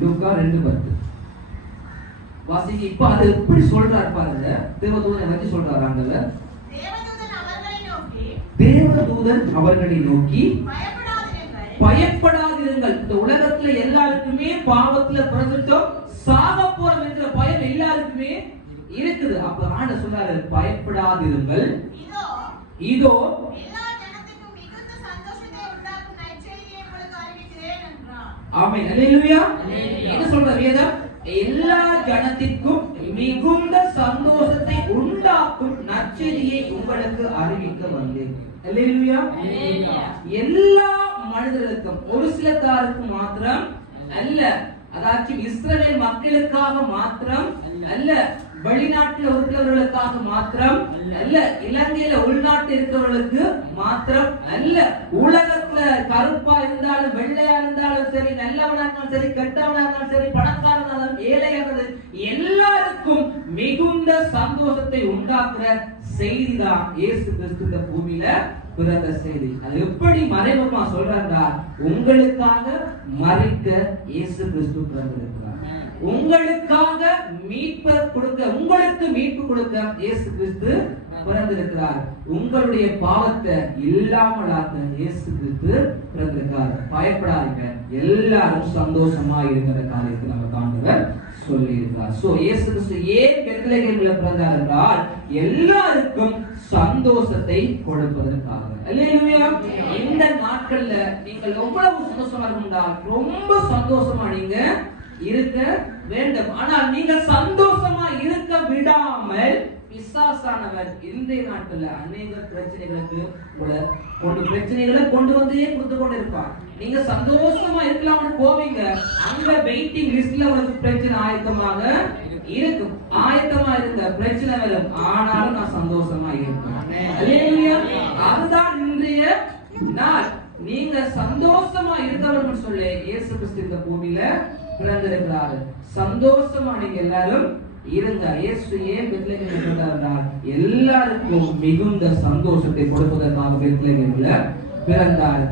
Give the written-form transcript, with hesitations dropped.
லூக்கா 2:10 வாசிங்க. இப்ப அது எப்படி சொல்றாரு பாருங்க. தேவதூதனை பத்தி சொல்றாரு ஆண்டவர். தேவதூதன் அவர்களை நோக்கி பயப்படாதிருங்கள். இந்த உலகத்துல எல்லாருக்குமே பாவத்துல பிறந்துட்டோம், சாக போறோம் என்ற பயம் எல்லாருக்குமே இருக்குது. அப்ப ஆண்டவர் சொல்றாரு பயப்படாதிருங்கள், இதோ ஆமென் அல்லேலூயா. என்ன சொல்ற வேதம்? எல்லா ஜனத்திற்கும் மிகுந்த சந்தோஷத்தை உண்டாக்கும் நற்செய்தியை உங்களுக்கு அறிவிக்க வந்தேன். அல்லேலூயா. எல்லா மனிதர்களுக்கும், ஒரு சிலருக்கு மாத்திரம் அல்ல, அதாச்சும் இஸ்ரவேல் மக்களுக்காக மாத்திரம் அல்ல, வெளிநாட்டில் இருக்கிறவர்களுக்காக மாத்திரம் அல்ல, இலங்கையில உள்நாட்டில் இருக்கிறவர்களுக்கு மாத்திரம் அல்ல, உலகத்துல கருப்பா இருந்தாலும் வெள்ளையா இருந்தாலும் சரி, நல்லவனா இருந்தாலும் சரி, கெட்டவனா இருந்தாலும் சரி, பணக்காரனா இருந்தாலும் ஏழையா இருந்தாலும் எல்லாருக்கும் மிகுந்த சந்தோஷத்தை உண்டாக்குற செய்திதான் இயேசு கிறிஸ்து இந்த பூமியில பிறந்த செய்தி. அது எப்படி மறைமுகமா சொல்றாருன்னா, உங்களுக்காக மரிக்க இயேசு கிறிஸ்து பிறந்திருக்கிறார், உங்களுக்காக மீட்பு கொடுக்க, உங்களுக்கு மீட்பு கொடுக்க இயேசு கிறிஸ்து பிறந்திருக்கிறார், உங்களுடைய பாவத்தை இல்லாமலாக்க இயேசு கிறிஸ்து பிறந்திருக்கிறார். பயப்படாதீங்க, எல்லாரும் சந்தோஷமா இருக்கிற காரியத்தை நம்ம ஆண்டவர் சொல்லி இருக்கிறார். சோ இயேசு கிறிஸ்து ஏன் பெத்லகேமில பிறந்தார் என்றால் எல்லாருக்கும் சந்தோஷத்தை கொடுப்பதற்காக. அல்லேலூயா. இந்த நாட்கள்ல நீங்கள் எவ்வளவு சந்தோஷமா இருந்தால் ரொம்ப சந்தோஷமா நீங்க இருக்க வேண்டும். ஆனால் நீங்கள் சந்தோஷமா இருக்க விடாமல் பிசாசானவர் இன்றைய நாட்கள்ல அநேக பிரச்சனைகளுக்கு பிரச்சனைகளை கொண்டு வந்தே கொடுத்து கொண்டு இருப்பார். நீங்க சந்தோஷமா இருக்கலாம்னு போவீங்க, அங்க வெயிட்டிங் லிஸ்ட்ல உங்களுக்கு பிரச்சனை ஆயத்தமாக இருக்கும். ஆயத்தமா இருந்த பிரச்சனை வரும், ஆனாலும் நான் சந்தோஷமா இருக்கேன். அதுதான் இன்றைய நாள். நீங்க சந்தோஷமா இருக்கணும் சொல்லி இயேசு கிறிஸ்து இந்த பூமியில பிறந்திருக்கிறாரு. சந்தோஷமா நீங்க எல்லாரும் இருங்க. இயேசு ஏன் பெத்லகேமில் பிறந்தார்? எல்லாருக்கும் மிகுந்த சந்தோஷத்தை கொடுப்பதற்காக பெத்லகேமில் பிறந்தார்.